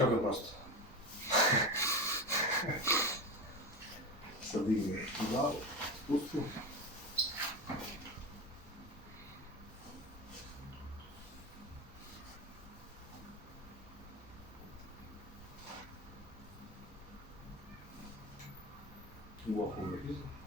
Kako je prosto? Sad digne glavu, spusti. Głową do wizu.